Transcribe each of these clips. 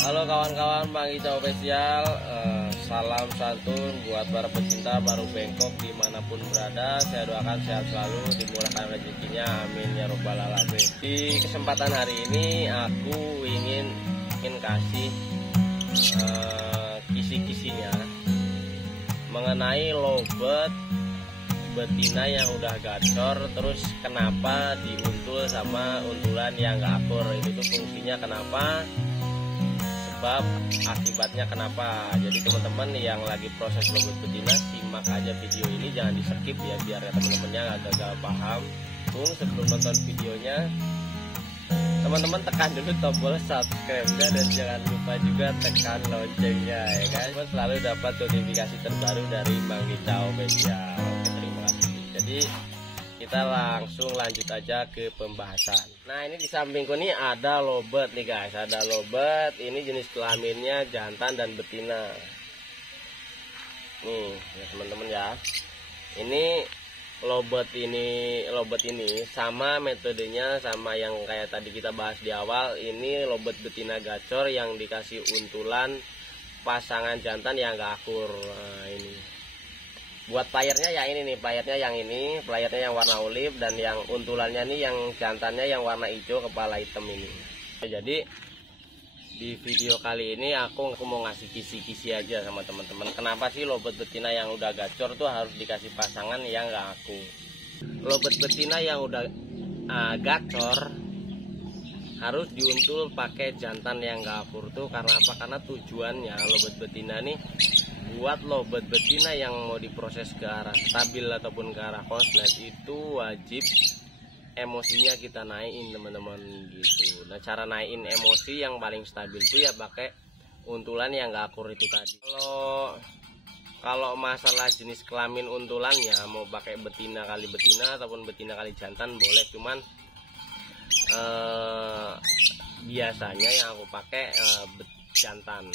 Halo kawan-kawan, Bang Ica Official. Salam santun buat para pecinta baru bengkok dimanapun berada. Saya doakan sehat selalu, dimurahkan rezekinya, amin ya robbal alamin. Di kesempatan hari ini aku ingin kasih kisi-kisinya mengenai lobet betina yang udah gacor, terus kenapa diuntul sama untulan yang gak akur. Itu tuh fungsinya kenapa, sebab akibatnya kenapa. Jadi teman-teman yang lagi proses lobet betina, simak aja video ini, jangan di skip ya, biar teman-temannya gak gagal paham. Sebelum nonton videonya, teman-teman tekan dulu tombol subscribe-nya dan jangan lupa juga tekan loncengnya ya kan, selalu dapat notifikasi terbaru dari Bang Ica Official. Oke, terima kasih. Jadi kita langsung lanjut aja ke pembahasan. Nah, ini di sampingku nih ada lobet nih guys, ada lobet. Ini jenis kelaminnya jantan dan betina. Nih ya teman-teman ya. Ini lobet ini sama metodenya sama yang kayak tadi kita bahas di awal. Ini lobet betina gacor yang dikasih untulan pasangan jantan yang gak akur. Nah, ini buat playernya ya, ini nih playernya yang ini, playernya yang warna olive, dan yang untulannya nih yang jantannya yang warna hijau kepala hitam ini. Jadi di video kali ini aku mau ngasih kisi-kisi aja sama teman-teman. Kenapa sih lobet betina yang udah gacor tuh harus dikasih pasangan yang gak aku? Lobet betina yang udah gacor harus diuntul pakai jantan yang gak akur tuh karena apa? Karena tujuannya lobet betina nih buat lobet betina yang mau diproses ke arah stabil ataupun ke arah konslet itu wajib emosinya kita naikin teman-teman gitu. Nah, cara naikin emosi yang paling stabil itu ya pakai untulan yang gak akur itu tadi. Kalau masalah jenis kelamin untulannya mau pakai betina kali betina ataupun betina kali jantan boleh, cuman biasanya yang aku pakai jantan.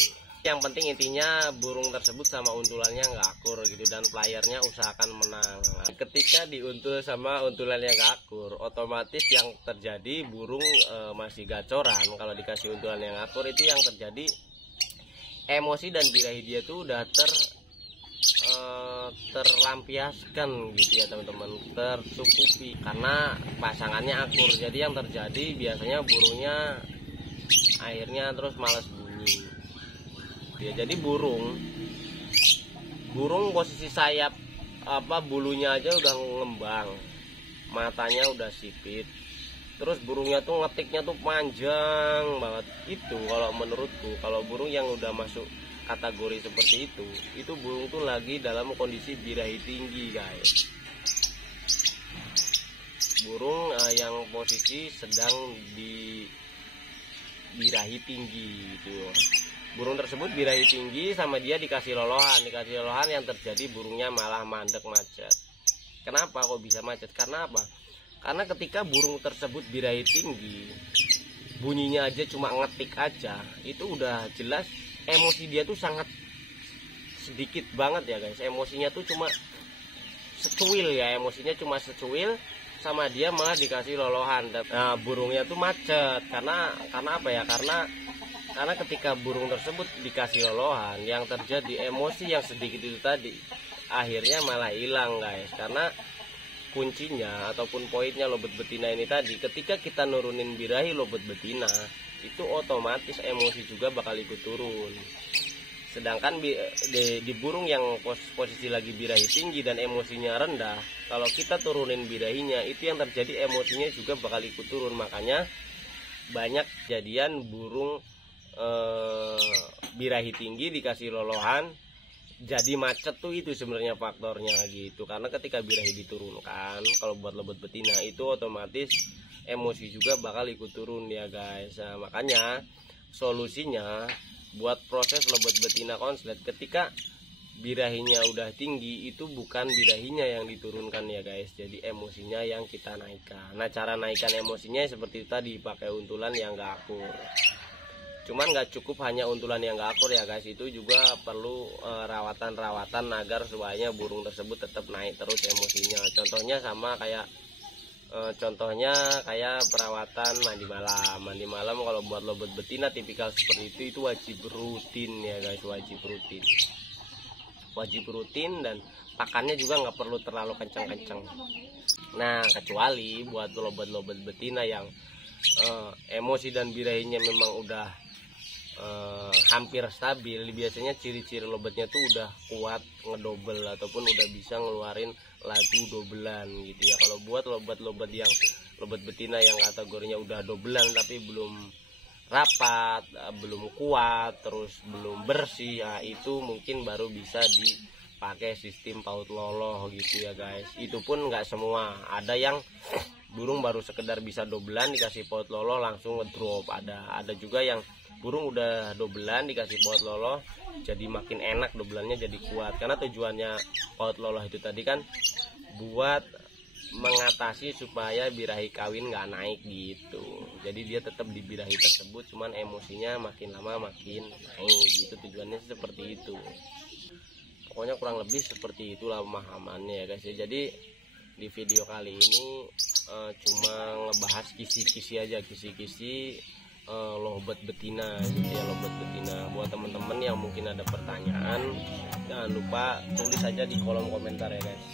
Yang penting intinya burung tersebut sama untulannya nggak akur gitu, dan playernya usahakan menang. Nah, ketika diuntul sama untulan yang nggak akur, otomatis yang terjadi burung masih gacoran. Kalau dikasih untulan yang akur, itu yang terjadi emosi dan birahi dia tuh udah terlampiaskan gitu ya teman-teman, tercukupi karena pasangannya akur. Jadi yang terjadi biasanya burungnya akhirnya terus malas bunyi ya. Jadi burung posisi sayap bulunya aja udah ngembang, matanya udah sipit, terus burungnya tuh ngetiknya tuh panjang banget. Itu kalau menurutku, kalau burung yang udah masuk kategori seperti itu burung tuh lagi dalam kondisi birahi tinggi guys. Burung yang posisi sedang di birahi tinggi gitu. Burung tersebut birahi tinggi sama dia dikasih lolohan yang terjadi burungnya malah mandek macet. Kenapa kok bisa macet? Karena apa? Karena ketika burung tersebut birahi tinggi, bunyinya aja cuma ngetik aja, itu udah jelas emosi dia tuh sangat sedikit banget ya guys. Emosinya tuh cuma secuil ya, emosinya cuma secuil, sama dia malah dikasih lolohan. Nah, burungnya tuh macet karena apa ya? Karena ketika burung tersebut dikasih lolohan, yang terjadi emosi yang sedikit itu tadi akhirnya malah hilang guys. Karena kuncinya ataupun poinnya lobet betina ini tadi, ketika kita nurunin birahi lobet betina, itu otomatis emosi juga bakal ikut turun. Sedangkan di burung yang posisi lagi birahi tinggi dan emosinya rendah, kalau kita turunin birahinya, itu yang terjadi emosinya juga bakal ikut turun. Makanya banyak kejadian burung birahi tinggi dikasih lolohan jadi macet tuh, itu sebenarnya faktornya gitu. Karena ketika birahi diturunkan, kalau buat lobet betina itu otomatis emosi juga bakal ikut turun ya guys. Nah, makanya solusinya buat proses lobet betina konslet, ketika birahinya udah tinggi, itu bukan birahinya yang diturunkan ya guys, jadi emosinya yang kita naikkan. Nah, cara naikkan emosinya seperti tadi, pakai untulan yang gak akur. Cuman nggak cukup hanya untulan yang nggak akur ya guys, itu juga perlu rawatan agar supaya burung tersebut tetap naik terus emosinya. Contohnya sama kayak Contohnya kayak perawatan mandi malam kalau buat lobet betina tipikal seperti itu wajib rutin ya guys, wajib rutin dan pakannya juga nggak perlu terlalu kencang-kencang. Nah kecuali buat lobet betina yang emosi dan birahinya memang udah hampir stabil, biasanya ciri-ciri lobetnya tuh udah kuat ngedobel ataupun udah bisa ngeluarin lagu dobelan gitu ya. Kalau buat lobet betina yang kategorinya udah dobelan tapi belum rapat, belum kuat, terus belum bersih, ya itu mungkin baru bisa dipakai sistem paut loloh gitu ya guys. Itu pun nggak semua, ada yang burung baru sekedar bisa dobelan dikasih paut loloh langsung ngedrop, ada juga yang burung udah dobelan dikasih paut loloh jadi makin enak dobelannya, jadi kuat. Karena tujuannya paut loloh itu tadi kan buat mengatasi supaya birahi kawin nggak naik gitu. Jadi dia tetap di birahi tersebut, cuman emosinya makin lama makin naik gitu. Tujuannya seperti itu. Pokoknya kurang lebih seperti itulah pemahamannya ya guys. Jadi di video kali ini cuma ngebahas kisi-kisi aja, kisi-kisi lobet betina gitu ya, lobet betina. Buat teman-teman yang mungkin ada pertanyaan, jangan lupa tulis aja di kolom komentar ya guys.